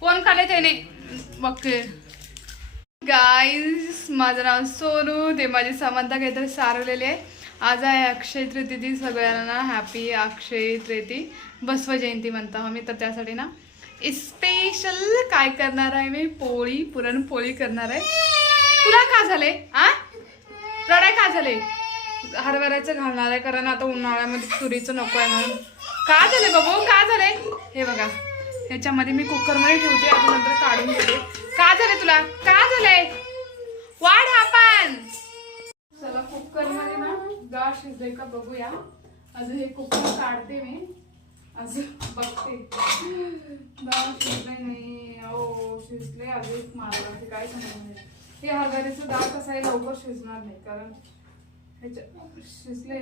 कोण खाले त्याने बघते. गाईज माझं नाव सोनू, ते माझी समंता काहीतरी सारवलेली आहे. आज आहे अक्षय तृतीय. सगळ्यांना हॅपी अक्षय तृतीय, बसव जयंती म्हणता आम्ही. तर त्यासाठी ना स्पेशल काय करणार आहे मी, पोळी, पुरणपोळी करणार आहे. तुला का झाले रडाय का झाले? हरभऱ्याचं घालणार आहे कारण आता उन्हाळ्यामध्ये तुरीचं नको आहे म्हणून. का झाले बाबू, का झाले? हे बघा ह्याच्यामध्ये मी कुकरमध्ये ठेवते, आता नंतर काढून घेते. का झाले तुला, का झालंय? वाढ हा पण. चला कुकरमध्ये ना डाळ शिजले का बघूया. अजून हे कुकर काढते मी, अजून बघते. डाळ शिजले नाही. हो शिजले, अजून मारला ते काय समजलं. हे हरभऱ्याचं डाळ कसं आहे लवकर शिजणार नाही कारण ह्याच्या शिजले.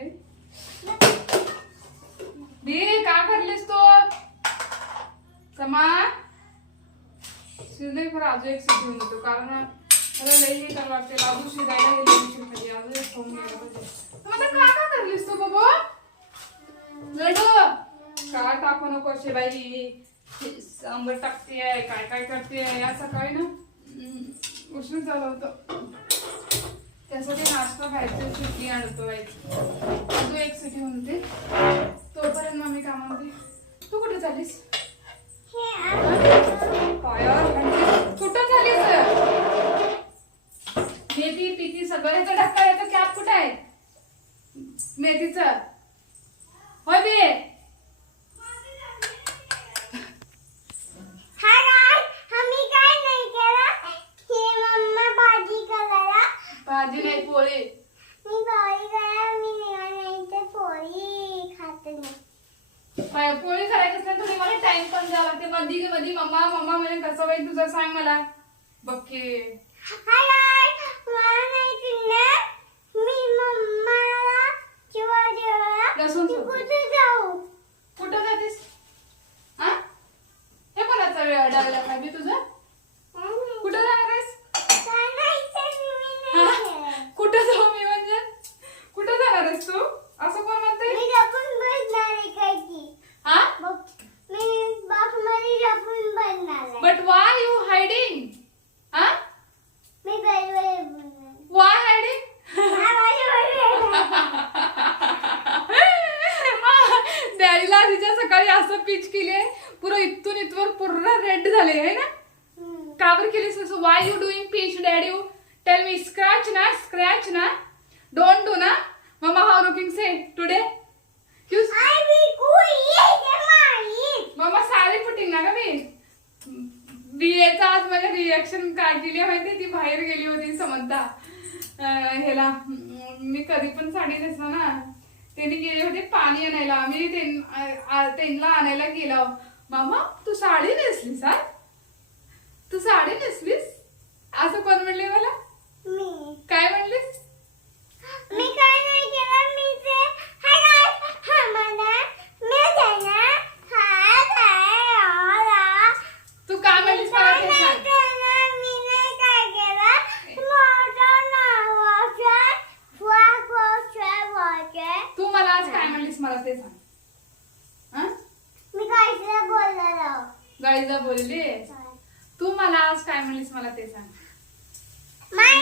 दे का करलीस तो समा शिजले खरं. अजून एक शिजून देतो कारण मला लई हे करावं लागते. अजून शिजायला गेले म्हणजे अजून एक खाऊन गेलं पाहिजे. मला का करलीस तू बाबू लडू? का टाकू नको असे बाई, आंबट टाकते काय काय करते. या सकाळी ना उष्ण झालं होतं त्यासाठी नाश्ता खायचं, सुट्टी आणतो व्हायची. अजून एक सिटी म्हणते तोपर्यंत मम्मी कामामध्ये. तू कुठे चालीस? कुठं झालीस? मेथी पिथी सगळं याचा ढक्का, याचा कॅप कुठं आहे मेथीचं? होय बे भाजी नाही पोळी. पोळी करायचं ना थोडी मला टाइम पण द्यावा लागते. मध्ये मध्ये मम्मा मम्मा म्हणजे कसं बाई तुझं सांग मला बघे. कुठं जातेस? हे कोणाचा वेळ अडायला पाहिजे तुझं? कुठं जाणार आहेस? कुठं जाऊ मी म्हणजे? कुठं जाणार आहेस तू? असं कोण म्हणतंय? But why you hiding? Why hiding? डॅडीला तिच्या सकाळी असं पिच केले पुरं इथून इथवर पूर्ण रेड झाले आहे ना. का बरं केलीस असं? Why you doing pitch daddy? Tell me. Scratch na, scratch na. Don't do na. Mama how looking say today? मम्मा साडी पुटिंग ना का मी. बियेचा आज माझ्या रिएक्शन काय केली माहिती? ती बाहेर गेली होती समंता ह्याला. मी कधी पण साडी नेसलो ना, त्यांनी गेले होते पाणी आणायला. आम्ही त्यांना आणायला गेलो. मामा तू साडी नेसलीस? तू साडी नेसलीस असं कोण म्हणले मला? काय म्हणलीस? मी काय नाही केलं. मी ते तू काय म्हणलीस मला ते सांग. तू मला आज काय म्हणलीस मला ते सांग. मी गाईला बोललो. गाईला बोलली तू? मला आज काय म्हणलीस मला ते सांग. My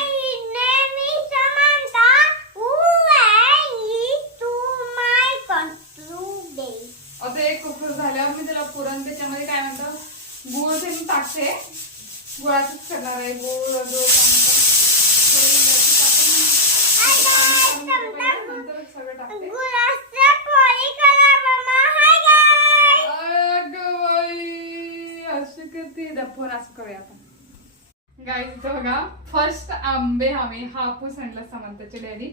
name is Samantha. Where to my country? आता एक कुकर झाल्यावर मी त्याला पुरण त्याच्यामध्ये काय म्हणतो गुळ ते टाकते. गुळाचंच करणार आहे. गुळ जो सगळं टाकते. असं करते फोन असं करूया आपण. गाईज इथं बघा फर्स्ट आंबे आम्ही हापूस आणला समंताच्या डॅडी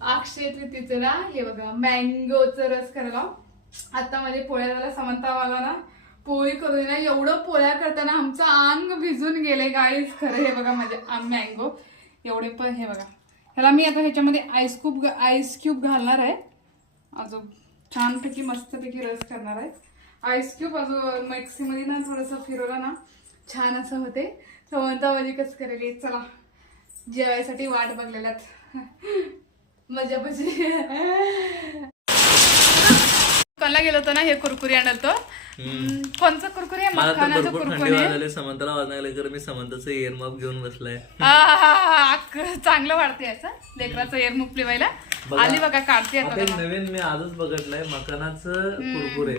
अक्षय तृतीयेचं ना. हे बघा मँगोचं रस करायला. आता माझे पोळ्या झाला. समंता मला ना पोळी करून ना एवढं पोळ्या करताना आमचं अंग भिजून गेले गाईज खरं. हे बघा माझे मँगो एवढे पण. हे बघा ह्याला मी आता ह्याच्यामध्ये आईस क्यूब घालणार आहे. अजून छानपैकी मस्तपैकी रस करणार आहे. आईस क्यूब अजून मिक्सीमध्ये ना थोडंसं फिरवलं ना छान असं होते. समंता माझी कसं करेल. चला जेवायसाठी वाट बघलेल्यात मजा मजा. दुकानला गेलो होतो ना, हे कुरकुरी आणलं होतं. कोणचं कुरकुरी आहे? मला तर मखानाचं भरपूर थंडी कुरकुरी आहे. वाजले. समंतला वाजणार लागले तर मी समंतचं एअरमॉप घेऊन बसलाय. चांगलं वाटते असं लेकराचं एअर मुकली व्हायला. बघा. आली बघा, काढते आता एक नवीन मी आजच बघितलंय मखानाचं कुरकुरे.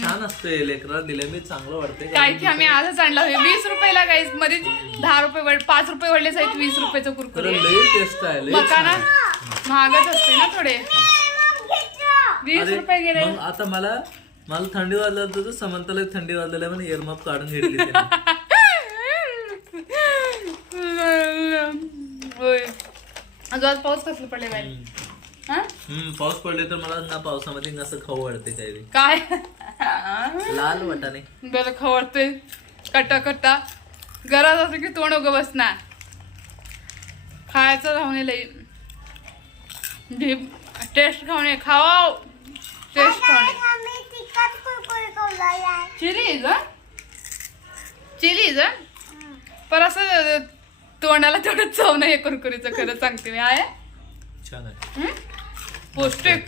छान असतंय, लेकराला दिले मी, चांगलं वाटतंय. काय की आम्ही आजच आणलं होतं 20 रुपयाला गाईस. मध्ये 10 रुपये 5 रुपये वडले सहित 20 रुपयाचं कुरकुरे. लई टेस्ट आहे, लई मखाना छान आहे. महागच असते ना थोडे. 20 अरे, रुपये गेले. मग आता मला थंडी वाजलं होतं, समंतला थंडी वाजलेली आहे, म्हणून एअरमॉप काढून घेतली त्याने. होय. अजून आज पाऊस कसला पडले बाहेर? हा? पाऊस पडले तर मला ना पावसामध्ये असं खाऊ वाटते काही. काय लाल वाटाणे बरं खवडते कट्टा कट्टा. गरज असं की तोंड उगं बसणार. खायचं राहून लई टेस्ट खावणे खावा. टेस्ट खावणे. आम्ही तिखट कुरकुरे खाल्लाय. चिलीज पण असं तोंडाला तेवढं चव नाही कुरकुरीचं. खरं सांगते मी. आहे छान आहे. पौष्टिक.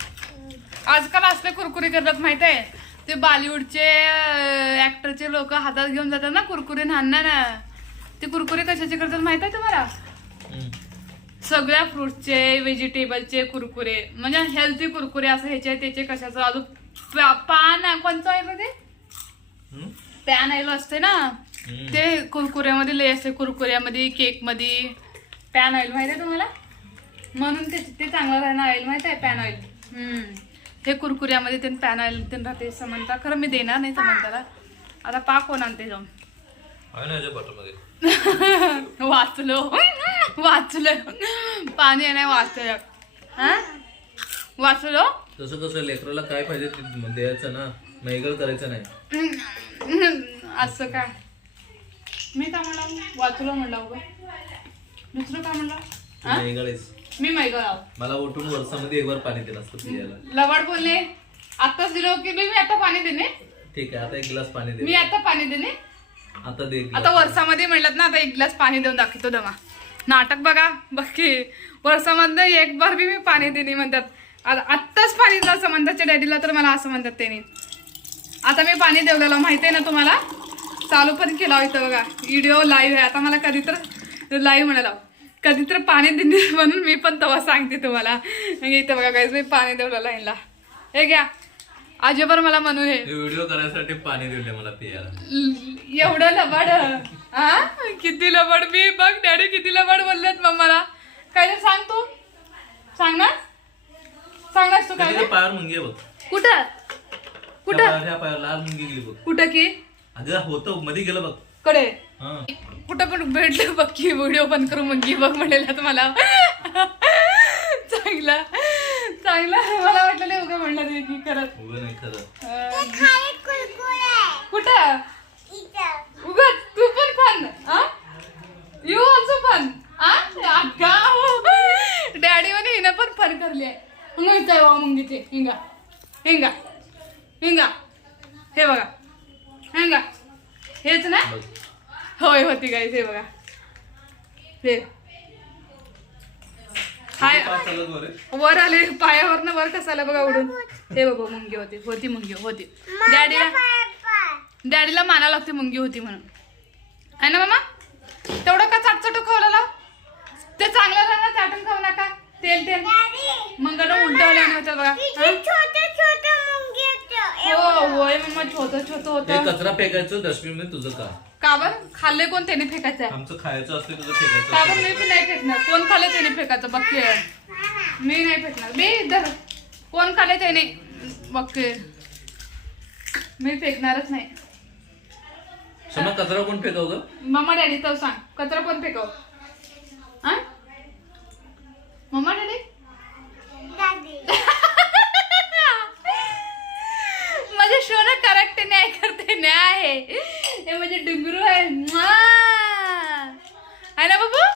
आजकाल असले कुरकुरे करतात माहित आहे. ते बॉलिवूडचे ऍक्टरचे लोक हातात घेऊन जातात ना कुरकुरे आणणार ना. ते कुरकुरे कशाचे करतात माहित आहे तुम्हाला? सगळ्या फ्रुट्सचे व्हेजिटेबलचे कुरकुरे, म्हणजे हेल्थी कुरकुरे. असं ह्याचे त्याचे कशाचं अजून पान कोणतं आहे ते पॅन आयलो असते ना, ते कुरकुऱ्यामध्ये लय असते. कुरकुऱ्यामध्ये केक मध्ये पॅन ऑइल माहिती आहे तुम्हाला? म्हणून ते चांगलं राहणं ऑइल माहित आहे. पॅन ऑइल हे कुरकुऱ्यामध्ये ते पॅन ऑइल ते राहते. समंता खरं मी देणार नाही समंताला. आता पाक कोण आणते जाऊन. वाचलो पाणी आहे नाही वाचलं. हा वाचलो. तसं कसं लेकराला काय पाहिजे ते द्यायचं ना, मैगल करायचं नाही. असं काय मी काय म्हणलं? वाचलो म्हणलं ग. दुसरं काय म्हणलं? मैगळेच मी मैगळ आहो. मला उठून वर्षामध्ये एक बार पाणी दिलं असतं पियाला. लवाड बोलले. आताच दिलो की मी आता पाणी देणे. ठीक आहे, आता एक ग्लास पाणी मी दे. आता पाणी देणे. आता दे. आता वर्षामध्ये म्हणलं ना, आता एक ग्लास पाणी देऊन दाखवतो दमा. नाटक बघा बघी. वर्षामध्ये एक बार बी मी पाणी देणे म्हणतात. आत्ताच पाणी दिलं समंताच्या डॅडीला, तर मला असं म्हणतात त्यांनी. आता मी पाणी देवलेलं माहिती आहे ना तुम्हाला. चालू पण केला इथं बघा. व्हिडिओ लाईव्ह आहे. आता मला कधी तर लाईव्ह म्हणाला, कधी तर पाणी दिले म्हणून मी पण तेव्हा सांगते तुम्हाला. इथं बघा काहीच मी पाणी देवलेलं लाईनला. हे घ्या आजोबर मला म्हणून हे व्हिडिओ करायसाठी पाणी दिले मला पियाला. एवढं लबाड. हा किती लबाड. मी बघ डॅडी किती लबाड बोललेत मम्माला. काय सांग तू. सांगणार तू काय? पायावर मुंगी आहे बघ. कुठं ह्या पायावर लाल मुंगी गेली बघ. कुठं की अगं होतं मध्ये गेलं बघ. कडे हा. कुठं पण भेटलं बघ की. व्हिडिओ बंद करू मग बघ म्हणलेला मला. चांगला मला वाटलं उगा म्हणलं ते की करत. उभं नाही खरं. खायला कुरकुरे. कुठं इथं. उगाच तू पण खान. You also fun. डॅडी म्हणे हिनं पण फन करली आहे. मुंगीचे हिंगा हे बघा. हिंगा हेच ना. होय होती काय. हे बघा हे हाय वर आले पायावर ना. वर कसाला बघा उडून. हे बघा मुंगी होती. डॅडीला माना लागते मुंगी होती म्हणून. आहे ना मामा? तेवढं का चाटचटू खावला. ते चांगलं राहणार. चाटून खाऊ नका. तेल मग उलट होतं बघा. होय मम्मा छोटं होतं. कचरा फेकायचं डस्टबिन मध्ये तुझं का? का बर खाल्ले कोण त्याने फेकायचं. आमचं खायचं असतं तुझं का बर फेकायचं. मी पण नाही फेकणार. कोण खाल्ले त्याने फेकायचं बघ. मी नाही फेकणार. मी इधर कोण खाल्ले त्याने बघ. मी फेकणारच नाही. समज कचरा कोण फेकाव ग? मम्मा डॅडी तर सांग कचरा कोण फेकाव. हा मम्मा डॅडी. माझे शोना करेक्ट न्याय करते. न्याय आहे हे म्हणजे डुंगरू आहे ना बाबू.